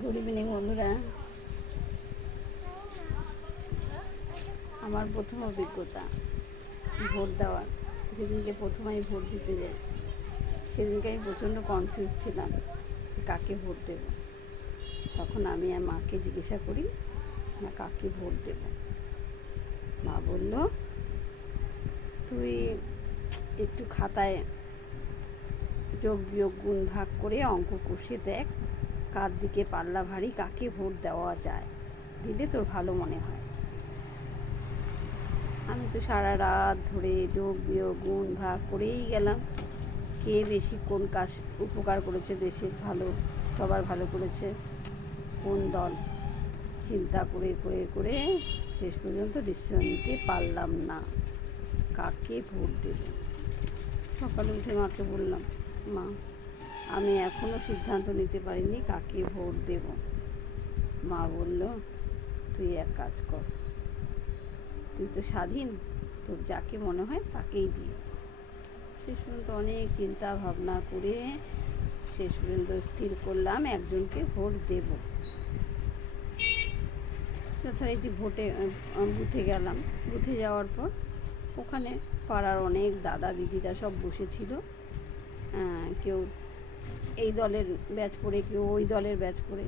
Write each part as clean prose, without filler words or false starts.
Good evening বন্ধুরা। আমার প্রথম অভিজ্ঞতা ভোট দেওয়ার। যেদিনকে প্রথম আমি ভোট দিতে যাই সেদিনকে আমি প্রচণ্ড কনফিউজ ছিলাম কাকে ভোট দেব। তখন আমি আর মাকে জিজ্ঞাসা করি, না কাকে ভোট দেব। মা বলল, তুই একটু খাতায় যোগ বিয়োগ গুণ ভাগ করে অঙ্ক কষে দেখ কার দিকে পাল্লা ভারী, কাকে ভোট দেওয়া যায়, দিলে তোর ভালো মনে হয়। আমি তো সারা রাত ধরে যোগ বিয়োগ গুণ ভাগ করেই গেলাম, কে বেশি কোন কাজ উপকার করেছে, দেশের ভালো সবার ভালো করেছে, কোন দল, চিন্তা করে করে করে শেষ পর্যন্ত ডিসিশন নিতে পারলাম না কাকে ভোট দেব। সকালে উঠে মাকে বললাম, মা আমি এখনও সিদ্ধান্ত নিতে পারিনি কাকে ভোট দেব। মা বলল, তুই এক কাজ কর, তুই তো স্বাধীন, তোর যাকে মনে হয় তাকেই দিয়ে। শেষ পর্যন্ত অনেক চিন্তা ভাবনা করে শেষ পর্যন্ত স্থির করলাম একজনকে ভোট দেব। যথারীতি বুথে গেলাম। বুথে যাওয়ার পর ওখানে পাড়ার অনেক দাদা দিদিরা সব বসেছিল। কেউ এই দলের ব্যাচ পড়ে, কেউ ওই দলের ব্যাচ পড়ে।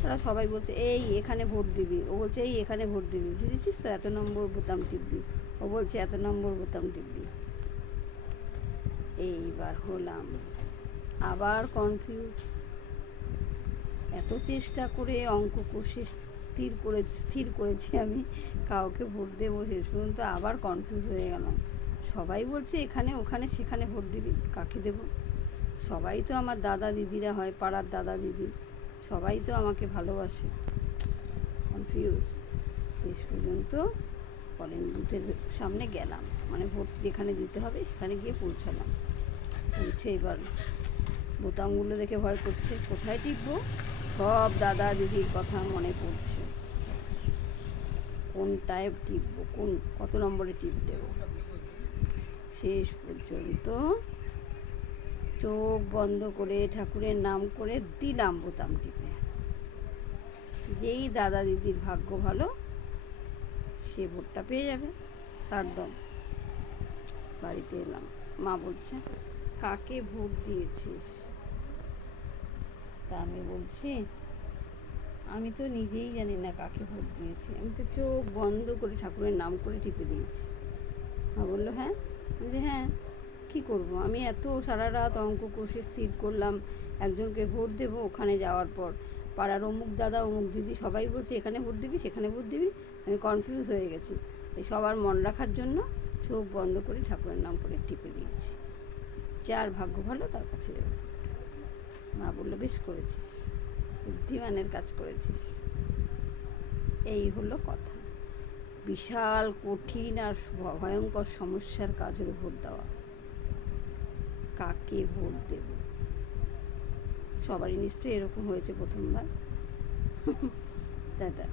তারা সবাই বলছে, এই এখানে ভোট দিবি। ও বলছে, এই এখানে ভোট দিবি, বুঝেছিস তো, এত নম্বর বোতাম টিপবি। ও বলছে, এত নম্বর বোতাম টিপবি। এইবার হলাম আবার কনফিউজ। এত চেষ্টা করে অঙ্ক কষে স্থির করেছি আমি কাউকে ভোট দেবো, শেষ পর্যন্ত আবার কনফিউজ হয়ে গেলাম। সবাই বলছে এখানে ওখানে সেখানে ভোট দিবি, কাকে দেব? সবাই তো আমার দাদা দিদিরা হয়, পাড়ার দাদা দিদি, সবাই তো আমাকে ভালোবাসে। কনফিউজ। শেষ পর্যন্ত পলিং বুথের সামনে গেলাম, মানে ভোট যেখানে দিতে হবে সেখানে গিয়ে পৌঁছালাম। পৌঁছে এবার বোতামগুলো দেখে ভয় করছে, কোথায় টিপবো। সব দাদা দিদির কথা মনে পড়ছে, কোনটায় টিপবো, কত নম্বরে টিপ দেব। শেষ পর্যন্ত চোখ বন্ধ করে ঠাকুরের নাম করে দিলাম বোতাম টিপে। যেই দাদা দিদির ভাগ্য ভালো সে ভোটটা পেয়ে যাবে, তার দম। বাড়িতে এলাম, মা বলছে, কাকে ভোট দিয়েছিস? তা আমি বলছি, আমি তো নিজেই জানি না কাকে ভোট দিয়েছি, আমি তো চোখ বন্ধ করে ঠাকুরের নাম করে টিপে দিয়েছি। মা বললো, হ্যাঁ? বলছি, হ্যাঁ, কী করবো, আমি এত সারা রাত অঙ্ক কষে স্থির করলাম একজনকে ভোট দেবো। ওখানে যাওয়ার পর পাড়ার অমুক দাদা অমুক দিদি সবাই বলছে এখানে ভোট দিবি সেখানে ভোট দিবি। আমি কনফিউজ হয়ে গেছি। এই সবার মন রাখার জন্য চোখ বন্ধ করে ঠাকুরের নাম করে টিপে দিয়েছি। যার ভাগ্য ভালো তার কাছে যাবে। মা বললো, বেশ করেছিস, বুদ্ধিমানের কাজ করেছিস। এই হলো কথা। বিশাল কঠিন আর ভয়ঙ্কর সমস্যার কাজ হলো ভোট দেওয়া। কাকে ভোট দেব? সবারই নিশ্চয়ই এরকম হয়েছে প্রথমবার। দাদা।